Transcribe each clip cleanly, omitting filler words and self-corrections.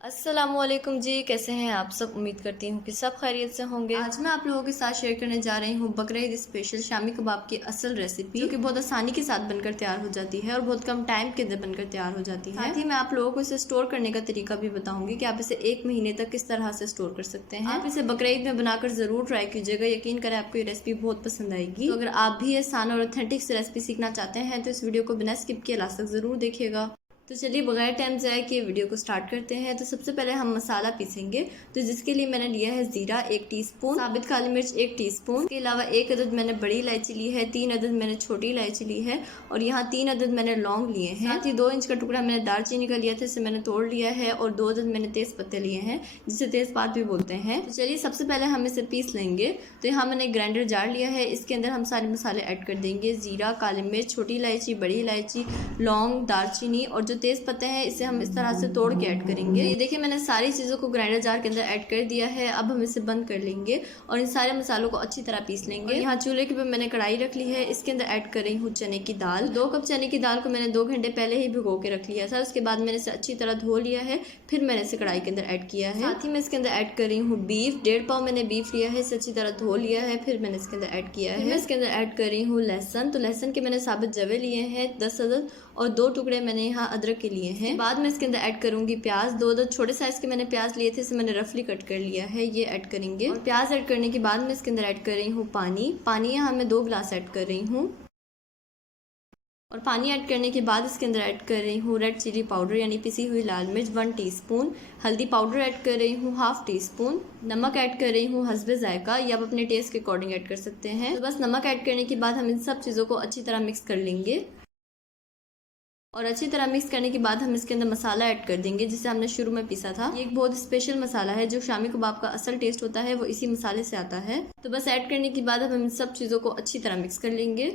अस्सलामुअलैकुम जी, कैसे हैं आप सब। उम्मीद करती हूँ कि सब खैरियत से होंगे। आज मैं आप लोगों के साथ शेयर करने जा रही हूँ बकरा ईद स्पेशल शामी कबाब की असल रेसिपी, जो कि बहुत आसानी के साथ बनकर तैयार हो जाती है और बहुत कम टाइम के अंदर बनकर तैयार हो जाती है। साथ ही मैं आप लोगों को इसे स्टोर करने का तरीका भी बताऊंगी कि आप इसे 1 महीने तक किस तरह से स्टोर कर सकते हैं। आप इसे बकरा ईद में बनाकर जरूर ट्राई कीजिएगा, यकीन करें आपको ये रेसिपी बहुत पसंद आएगी। तो अगर आप भी आसान और ऑथेंटिक से रेसिपी सीखना चाहते हैं तो इस वीडियो को बिना स्किप किए लास्ट तक जरूर देखिएगा। तो चलिए बगैर टाइम जाए कि वीडियो को स्टार्ट करते हैं। तो सबसे पहले हम मसाला पीसेंगे। तो जिसके लिए मैंने लिया है जीरा 1 टीस्पून, साबित काली मिर्च 1 टीस्पून, इसके अलावा 1 अदद मैंने बड़ी इलायची ली है, 3 अदद मैंने छोटी इलायची ली है और यहाँ 3 अदद मैंने लौंग लिए हैं। साथ ही 2 इंच का टुकड़ा मैंने दालचीनी का लिया था, इसे मैंने तोड़ लिया है और 2 अदद मैंने तेज पत्ते लिए हैं, जिसे तेजपात भी बोलते हैं। तो चलिए सबसे पहले हम इसे पीस लेंगे। तो यहाँ मैंने ग्राइंडर जार लिया है, इसके अंदर हम सारे मसाले ऐड कर देंगे। जीरा, काली मिर्च, छोटी इलायची, बड़ी इलायची, लौंग, दालचीनी और जो तेज पत्ते हैं इसे हम इस तरह से तोड़ के ऐड करेंगे। ये देखिए मैंने सारी चीज़ों को ग्राइंडर जार के अंदर ऐड कर दिया है। अब हम इसे बंद कर लेंगे और इन सारे मसालों को अच्छी तरह पीस लेंगे। यहाँ चूल्हे के ऊपर मैंने कढ़ाई रख ली है, इसके अंदर ऐड कर रही हूँ चने की दाल। 2 कप चने की दाल को मैंने 2 घंटे पहले ही भिगो के रख लिया था। उसके बाद मैंने इसे अच्छी तरह धो लिया है, फिर मैंने इसे कढ़ाई के अंदर ऐड किया है। साथ ही मैं इसके अंदर ऐड कर रही हूँ बीफ। 1.5 पाव मैंने बीफ लिया है, इसे अच्छी तरह धो लिया है, फिर मैंने इसके अंदर ऐड किया है। मैं इसके अंदर ऐड कर रही हूँ लहसन। तो लहसन के मैंने साबित जवे लिए हैं 10 अदद और 2 टुकड़े मैंने यहाँ अदरक के लिए हैं। बाद में इसके अंदर ऐड करूंगी प्याज। 2 अदद छोटे साइज के मैंने प्याज लिए थे, इसे मैंने रफली कट कर लिया है, ये ऐड करेंगे। और प्याज ऐड करने के बाद मैं इसके अंदर ऐड कर रही हूँ पानी यहाँ मैं 2 गिलास ऐड कर रही हूँ। और पानी ऐड करने के बाद इसके अंदर ऐड कर रही हूँ रेड चिली पाउडर यानी पिसी हुई लाल मिर्च 1 टीस्पून, हल्दी पाउडर ऐड कर रही हूँ 1/2 टीस्पून, नमक ऐड कर रही हूँ हस्बे जायका, या आप अपने टेस्ट के अकॉर्डिंग ऐड कर सकते हैं। तो बस नमक ऐड करने के बाद हम इन सब चीज़ों को अच्छी तरह मिक्स कर लेंगे। और अच्छी तरह मिक्स करने के बाद हम इसके अंदर मसाला ऐड कर देंगे, जिसे हमने शुरू में पीसा था। ये एक बहुत स्पेशल मसाला है, जो शामी कबाब का असल टेस्ट होता है वो इसी मसाले से आता है। तो बस ऐड करने के बाद अब हम इन सब चीज़ों को अच्छी तरह मिक्स कर लेंगे।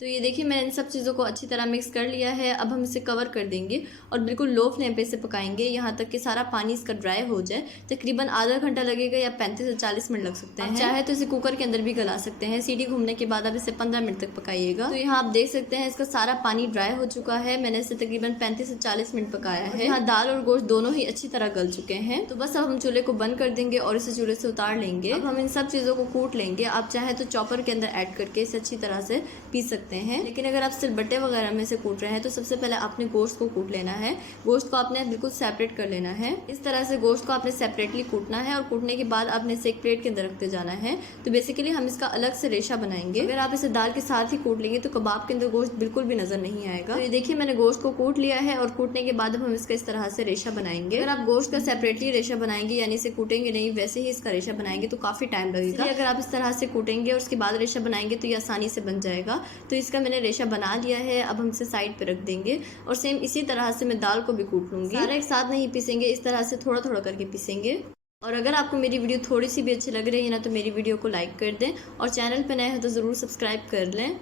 तो ये देखिए मैंने इन सब चीज़ों को अच्छी तरह मिक्स कर लिया है। अब हम इसे कवर कर देंगे और बिल्कुल लो फ्लेम पे इसे पकाएंगे यहाँ तक कि सारा पानी इसका ड्राई हो जाए। तकरीबन आधा घंटा लगेगा या 35 से 40 मिनट लग सकते हैं। चाहे तो इसे कुकर के अंदर भी गला सकते हैं। सीटी घूमने के बाद अब इसे 15 मिनट तक पकाइएगा। तो यहाँ आप देख सकते हैं इसका सारा पानी ड्राई हो चुका है। मैंने इसे तकरीबन 35 से 40 मिनट पकाया है। यहाँ दाल और गोश्त दोनों ही अच्छी तरह गल चुके हैं। तो बस अब हम चूल्हे को बंद कर देंगे और इसे चूल्हे से उतार लेंगे। अब हम इन सब चीज़ों को कूट लेंगे। आप चाहे तो चॉपर के अंदर ऐड करके इसे अच्छी तरह से पीस सकते हैं, लेकिन अगर आप सिलबट्टे वगैरह में से कूट रहे हैं तो सबसे पहले आपने गोश्त को कूट लेना है। गोश्त को आपने बिल्कुल सेपरेट कर लेना है। इस तरह से गोश्त को आपने सेपरेटली कूटना है और कूटने के बाद आपने इसे एक प्लेट के अंदर रखते जाना है। तो बेसिकली हम इसका अलग से रेशा बनाएंगे। अगर आप इसे दाल के साथ ही कूट लेंगे तो कबाब के अंदर गोश्त बिल्कुल भी नजर नहीं आएगा। तो ये देखिए मैंने गोश्त को कूट लिया है और कूटने के बाद अब हम इसका इस तरह से रेशा बनाएंगे। अगर आप गोश्त का सेपरेटली रेशा बनाएंगे यानी इसे कूटेंगे नहीं, वैसे ही इसका रेशा बनाएंगे तो काफी टाइम लगेगा। अगर आप इस तरह से कूटेंगे और उसके बाद रेशा बनाएंगे तो ये आसानी से बन जाएगा। तो इसका मैंने रेशा बना लिया है। अब हम इसे साइड पे रख देंगे और सेम इसी तरह से मैं दाल को भी कूट लूंगी। सारा एक साथ नहीं पीसेंगे, इस तरह से थोड़ा थोड़ा करके पीसेंगे। और अगर आपको मेरी वीडियो थोड़ी सी भी अच्छी लग रही है ना तो मेरी वीडियो को लाइक कर दें और चैनल पे नए हैं तो ज़रूर सब्सक्राइब कर लें।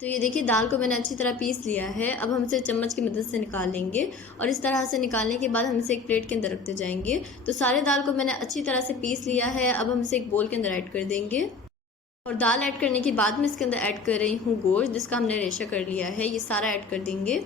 तो ये देखिए दाल को मैंने अच्छी तरह पीस लिया है। अब हम इसे चम्मच की मदद से निकाल लेंगे और इस तरह से निकालने के बाद हम इसे एक प्लेट के अंदर रखते जाएंगे। तो सारे दाल को मैंने अच्छी तरह से पीस लिया है। अब हम इसे एक बोल के अंदर ऐड कर देंगे और दाल ऐड करने के बाद में इसके अंदर ऐड कर रही हूँ गोश्त, जिसका हमने रेशा कर लिया है। ये सारा ऐड कर देंगे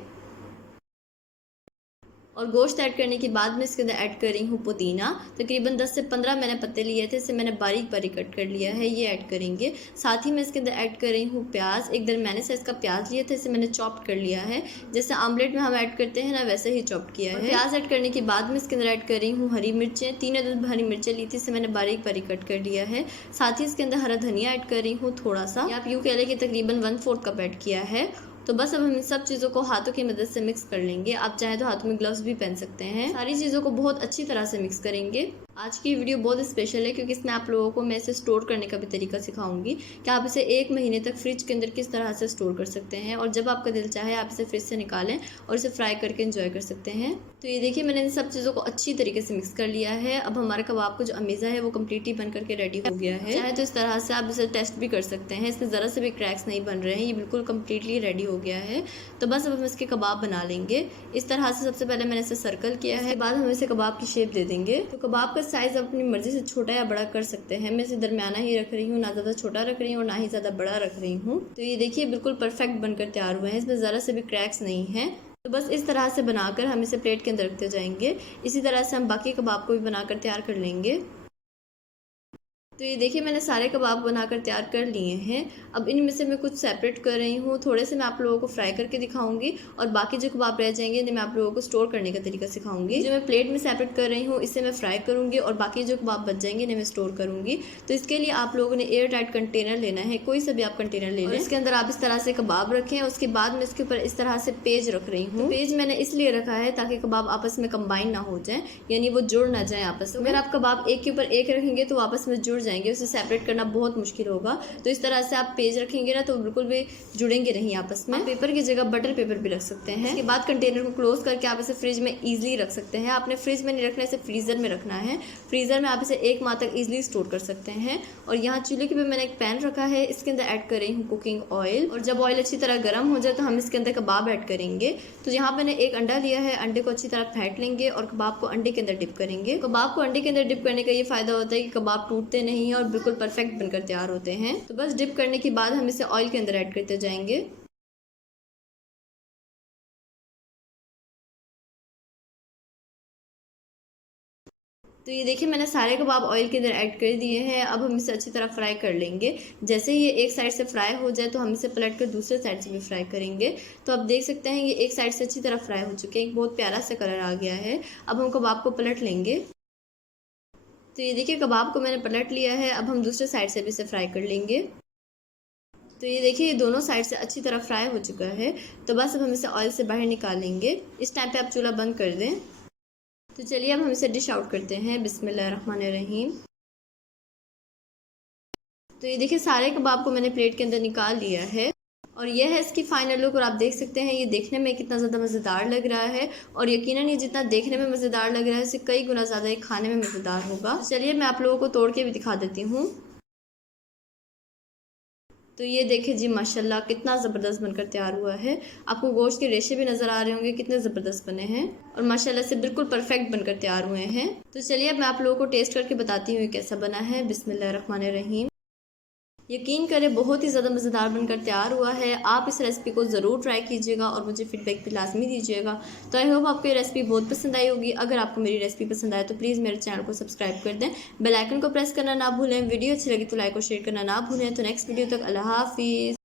और गोश्त ऐड करने के बाद में इसके अंदर ऐड कर रही हूँ पुदीना। तकरीबन 10 से 15 मैंने पत्ते लिए थे, इसे मैंने बारीक बारीक कट कर लिया है, ये ऐड करेंगे। साथ ही मैं इसके अंदर ऐड कर रही हूँ प्याज। एक दरमियाने साइज का प्याज लिया था, इसे मैंने चॉप्ड कर लिया है। जैसे आमलेट में हम ऐड करते हैं ना, वैसे ही चॉप्ड किया है। प्याज ऐड करने के बाद में इसके अंदर ऐड कर रही हूँ हरी मिर्चें। 3 अदद हरी मिर्चें ली थी, इसे मैंने बारीक बारीक कट कर लिया है। साथ ही इसके अंदर हरा धनिया ऐड कर रही हूँ थोड़ा सा, आप यूँ कह लें कि तकरीबन 1/4 कप ऐड किया है। तो बस अब हम इन सब चीज़ों को हाथों की मदद से मिक्स कर लेंगे। आप चाहे तो हाथों में ग्लव्स भी पहन सकते हैं। सारी चीज़ों को बहुत अच्छी तरह से मिक्स करेंगे। आज की वीडियो बहुत स्पेशल है क्योंकि इसमें आप लोगों को मैं इसे स्टोर करने का भी तरीका सिखाऊंगी कि आप इसे 1 महीने तक फ्रिज के अंदर किस तरह से स्टोर कर सकते हैं और जब आपका दिल चाहे आप इसे फ्रिज से निकालें और इसे फ्राई करके एंजॉय कर सकते हैं। तो ये देखिए मैंने इन सब चीज़ों को अच्छी तरीके से मिक्स कर लिया है। अब हमारा कबाब का जो अमीज़ा है वो कम्प्लीटली बन करके रेडी हो गया है। चाहे तो इस तरह से आप इसे टेस्ट भी कर सकते हैं, इसमें ज़रा से भी क्रैक्स नहीं बन रहे हैं, ये बिल्कुल कम्प्लीटली रेडी हो गया है। तो बस अब हम इसके कबाब बना लेंगे। इस तरह से सबसे पहले मैंने इसे सर्कल किया है, बाद हम इसे कबाब की शेप दे देंगे। तो कबाब का साइज़ अपनी मर्जी से छोटा या बड़ा कर सकते हैं। मैं इसे दरमियाना ही रख रही हूँ, ना ज़्यादा छोटा रख रही हूँ और ना ही ज़्यादा बड़ा रख रही हूँ। तो ये देखिए बिल्कुल परफेक्ट बनकर तैयार हुए हैं, इसमें ज़रा से भी क्रैक्स नहीं है। तो बस इस तरह से बनाकर हम इसे प्लेट के अंदर रखते जाएंगे। इसी तरह से हम बाकी कबाब को भी बनाकर तैयार कर लेंगे। तो ये देखिए मैंने सारे कबाब बनाकर तैयार कर लिए हैं। अब इनमें से मैं कुछ सेपरेट कर रही हूँ, थोड़े से मैं आप लोगों को फ्राई करके दिखाऊंगी और बाकी जो कबाब रह जाएंगे इन्हें मैं आप लोगों को स्टोर करने का तरीका सिखाऊंगी। जो मैं प्लेट में सेपरेट कर रही हूँ इसे मैं फ्राई करूँगी और बाकी जो कबाब बच जाएंगे इन्हें मैं स्टोर करूँगी। तो इसके लिए आप लोगों ने एयर टाइट कंटेनर लेना है, कोई सा भी आप कंटेनर ले लें। इसके अंदर आप इस तरह से कबाब रखें। उसके बाद मैं इसके ऊपर इस तरह से पेज रख रही हूँ। पेज मैंने इसलिए रखा है ताकि कबाब आपस में कंबाइन ना हो जाए, यानी वो जुड़ ना जाए आपस में। अगर आप कबाब एक के ऊपर एक रखेंगे तो आपस में जुड़ जाएंगे, उसे सेपरेट करना बहुत मुश्किल होगा। तो इस तरह से आप पेज रखेंगे ना तो बिल्कुल भी जुड़ेंगे नहीं आपस में। पेपर की जगह बटर पेपर भी रख सकते हैं। इसके बाद कंटेनर को क्लोज करके आप इसे फ्रिज में इजीली रख सकते हैं। आपने फ्रिज में नहीं रखना, इसे फ्रीजर में रखना है। फ्रीजर में आप इसे 1 माह तक इजीली स्टोर कर सकते हैं। और यहाँ चूल्हे के पे मैंने एक पैन रखा है, इसके अंदर ऐड कर रही हूँ कुकिंग ऑयल। और जब ऑयल अच्छी तरह गर्म हो जाए तो हम इसके अंदर कबाब ऐड करेंगे। तो यहाँ मैंने एक अंडा लिया है, अंडे को अच्छी तरह फेंट लेंगे और कबाब को अंडे के अंदर डिप करेंगे। कबाब को अंडे के अंदर डिप करने का ये फायदा होता है कि कबाब टूटते नहीं है और बिल्कुल परफेक्ट बनकर तैयार होते हैं। तो बस डिप करने के बाद हम इसे ऑयल के अंदर ऐड करते जाएंगे। तो ये देखिए मैंने सारे कबाब ऑयल के अंदर ऐड कर दिए हैं। अब हम इसे अच्छी तरह फ्राई कर लेंगे। जैसे ये एक साइड से फ्राई हो जाए तो हम इसे पलट कर दूसरे साइड से भी फ्राई करेंगे। तो आप देख सकते हैं ये एक साइड से अच्छी तरह फ्राई हो चुके हैं, एक बहुत प्यारा सा कलर आ गया है। अब हम कबाब को पलट लेंगे। तो ये देखिए कबाब को मैंने पलट लिया है। अब हम दूसरे साइड से भी इसे फ्राई कर लेंगे। तो ये देखिए ये दोनों साइड से अच्छी तरह फ्राई हो चुका है। तो बस अब हम इसे ऑयल से बाहर निकाल लेंगे। इस टाइम पे आप चूल्हा बंद कर दें। तो चलिए अब हम इसे डिश आउट करते हैं। बिस्मिल्लाहिर्रहमानिर्रहीम। तो ये देखिए सारे कबाब को मैंने प्लेट के अंदर निकाल लिया है और यह है इसकी फाइनल लुक। और आप देख सकते हैं ये देखने में कितना ज़्यादा मज़ेदार लग रहा है और यकीनन ये जितना देखने में मज़ेदार लग रहा है इससे कई गुना ज़्यादा ये खाने में मज़ेदार होगा। चलिए मैं आप लोगों को तोड़ के भी दिखा देती हूँ। तो ये देखिए जी माशाल्लाह कितना ज़बरदस्त बनकर तैयार हुआ है। आपको गोश्त के रेशे भी नज़र आ रहे होंगे कितने ज़बरदस्त बने हैं और माशाल्लाह से बिल्कुल परफेक्ट बनकर तैयार हुए हैं। तो चलिए अब मैं आप लोगों को टेस्ट करके बताती हूँ कैसा बना है। बिस्मिल्लाहिर्रहमानिर्रहीम। यकीन करें बहुत ही ज़्यादा मज़ेदार बनकर तैयार हुआ है। आप इस रेसिपी को ज़रूर ट्राई कीजिएगा और मुझे फीडबैक भी लाजमी दीजिएगा। तो आई होप आपको ये रेसिपी बहुत पसंद आई होगी। अगर आपको मेरी रेसिपी पसंद आए तो प्लीज़ मेरे चैनल को सब्सक्राइब कर दें, बेल आइकन को प्रेस करना ना भूलें। वीडियो अच्छी लगी तो लाइक और शेयर करना ना भूलें। तो नेक्स्ट वीडियो तक अल्लाह हाफिज़।